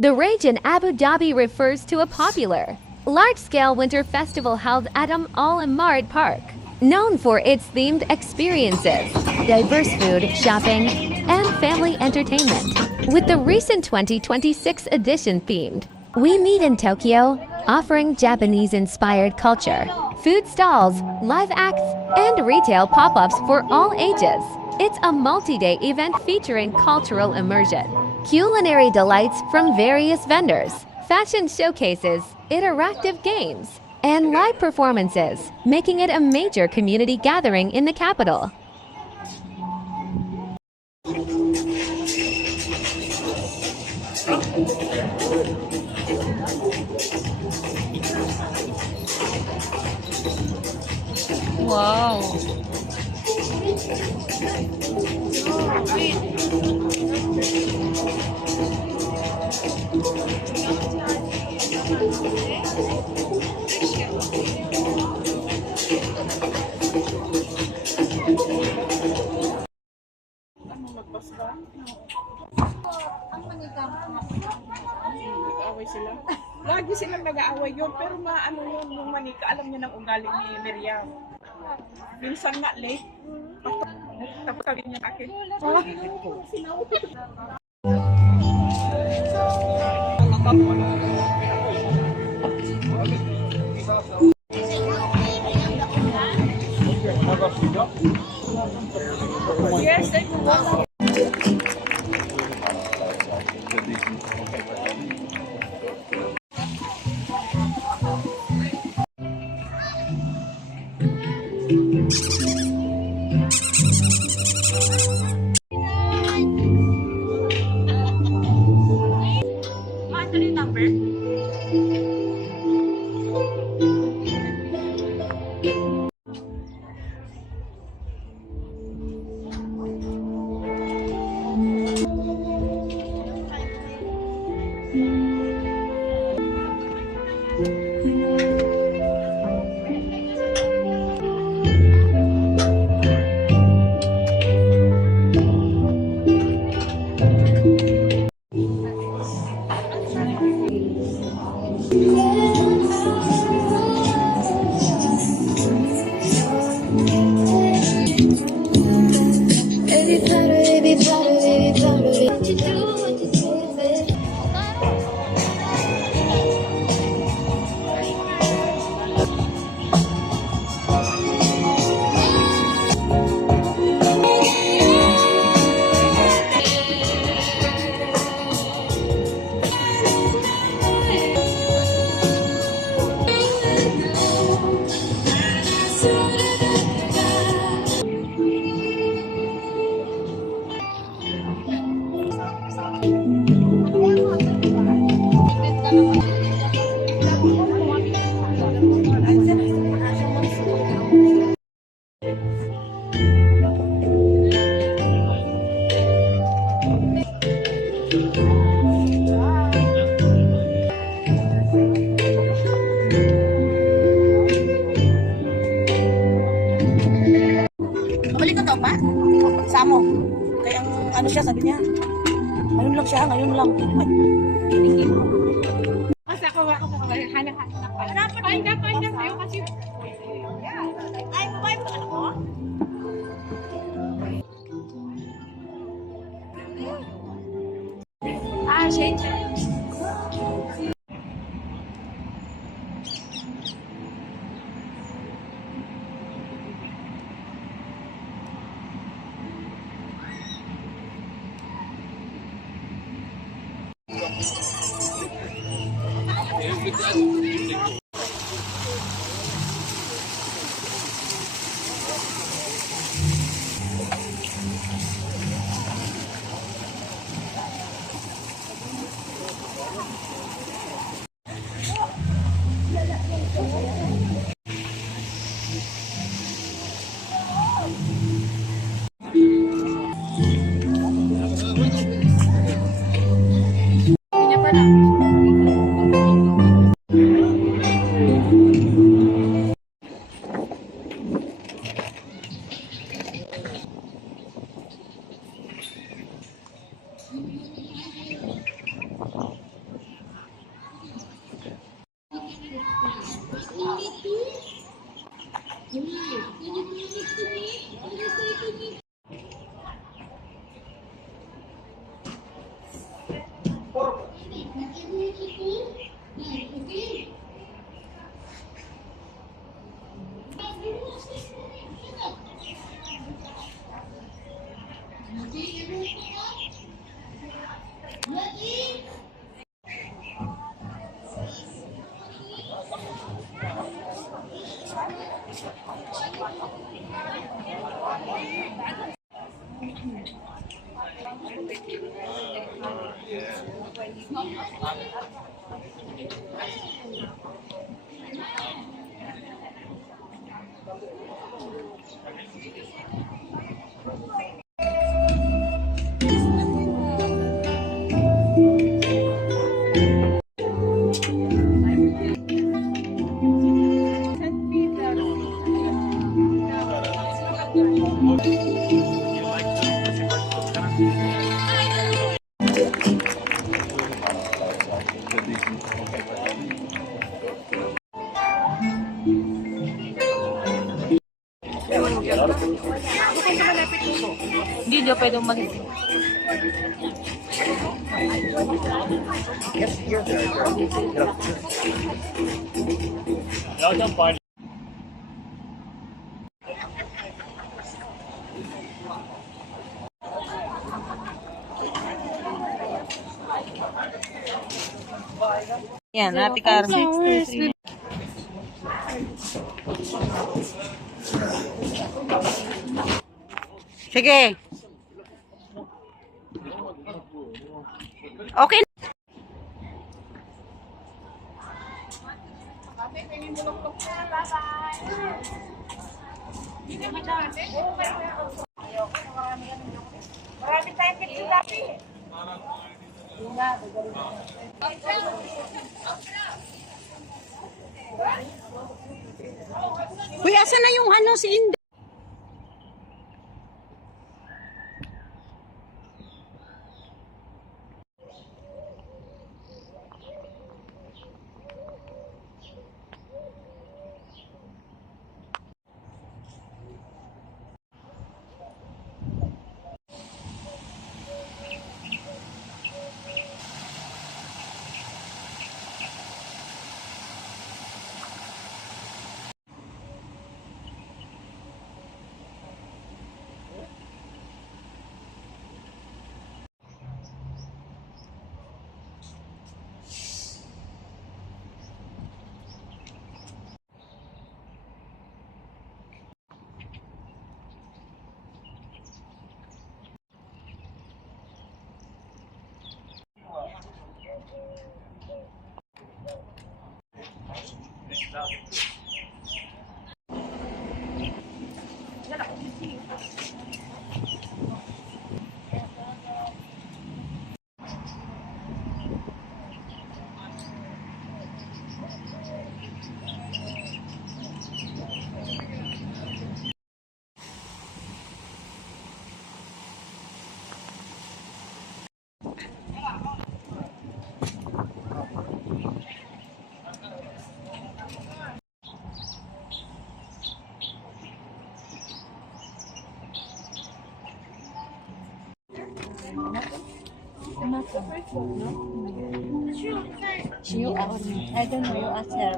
The rage in Abu Dhabi refers to a popular, large-scale winter festival held at Al Amarat Park, known for its themed experiences, diverse food, shopping, and family entertainment. With the recent 2026 edition themed We Meet in Tokyo, offering Japanese-inspired culture, food stalls, live acts, and retail pop-ups for all ages. It's a multi-day event featuring cultural immersion, culinary delights from various vendors, fashion showcases, interactive games, and live performances, making it a major community gathering in the capital. Wow. Nag-aaway sila. Lagi silang nag-aaway yun, pero maano yun, yung manika, alam niya ng ugali ni Miriam. Minsan nga late, tapos sabi niya akin, yes, I do. Balik ka daw pa? Samo. Kaya ano siya, sabi niya. Ngayon lang siya, ngayon lang. Kasi ako hanap na pa. Find up kayo kasi. Ay, babae mo anak ko? Gente. Hindi daw pwedeng mag... Yan, Ate Carmen. Sige. Okay. Marami tayong picture dati. Uy, asan na yung ano si Inday? You ask. I don't know. You ask her.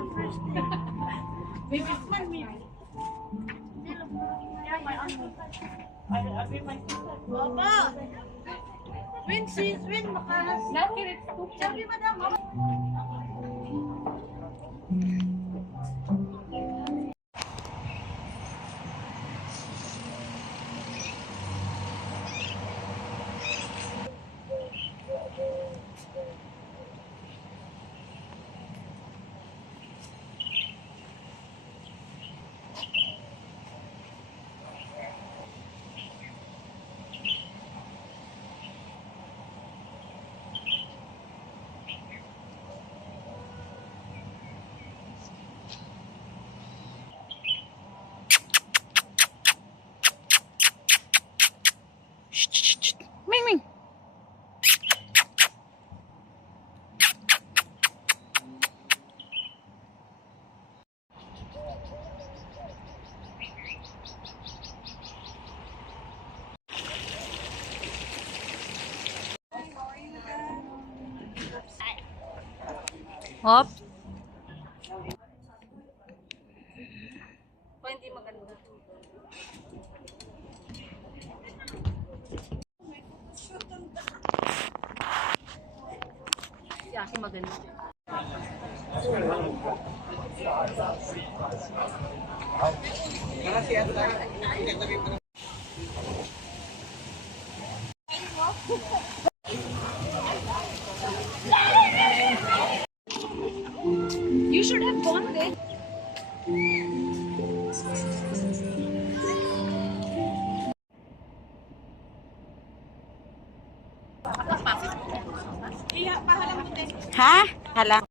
Baba! Win, sis, win, makalas. Sabi, madam. Ming Ming. Hop. Hindi maganda. Si Aki maganda. should have gone there. Iya, pahalang din. Ha? Hala.